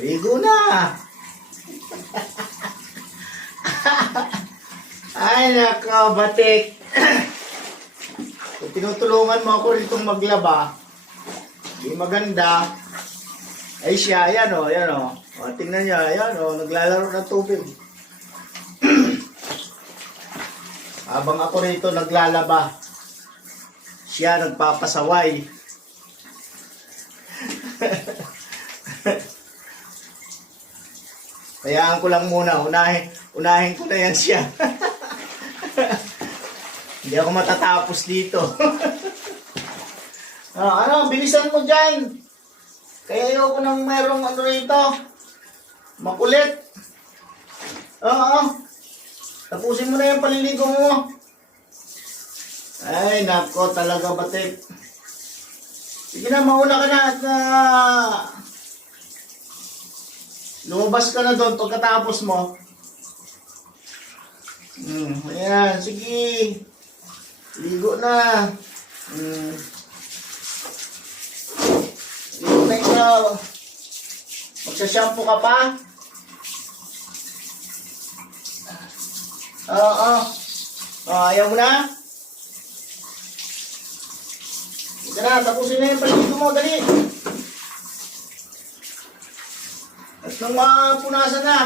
Maligo na. Ay, nako, batik. Kung tinutulungan mo ako ritong maglaba, di maganda. Ay siya, yan o, yan o. O, tingnan niya, yan o, naglalaro ng tubig. Habang ako rito naglalaba, siya nagpapasaway. Kayaan ko lang muna, unahin ko na yan siya. Hindi ako matatapos dito. Ano, bilisan mo dyan. Kaya ayoko nang merong ano rito. Makulit. Oo. Tapusin mo na yung paliligo mo. Ay, nako talaga batik. Sige na, mauna ka na at lumabas ka na doon pagkatapos mo. Ayan, sige. Ligo na. Ligo na ikaw. Magsashampoo ka pa? Oo. Ayaw mo na? Sige na, tapusin na yung paliligo mo. Dali. At nang mapunasan na.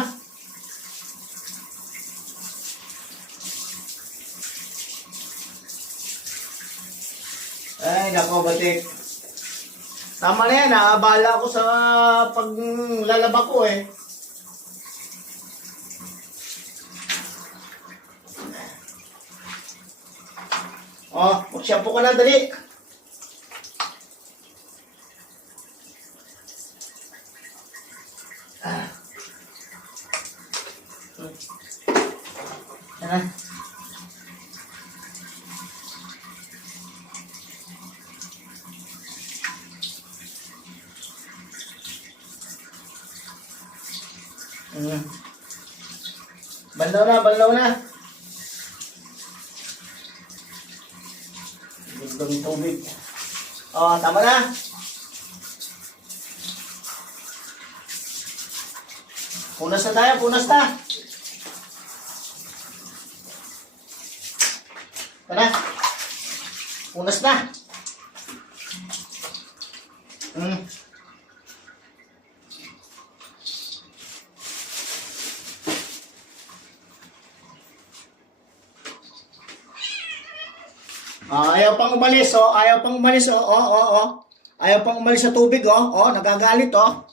Ay, nako, batik. Tama na yan, naabala ko sa paglalaba ko eh. Oh, mag-shampoo ka na, dali. Yan. Banlaw na, banlaw na. Gustong tubig. Oh, tama na. Punas na tayo, punas na. Tara. Punas na. Ayaw pang umalis, oh. Ayaw pang umalis, oh. Oh. Ayaw pang umalis sa tubig, oh. Oh, nagagalit, oh.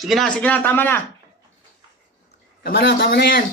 Sige na, tama na. Tama na yan.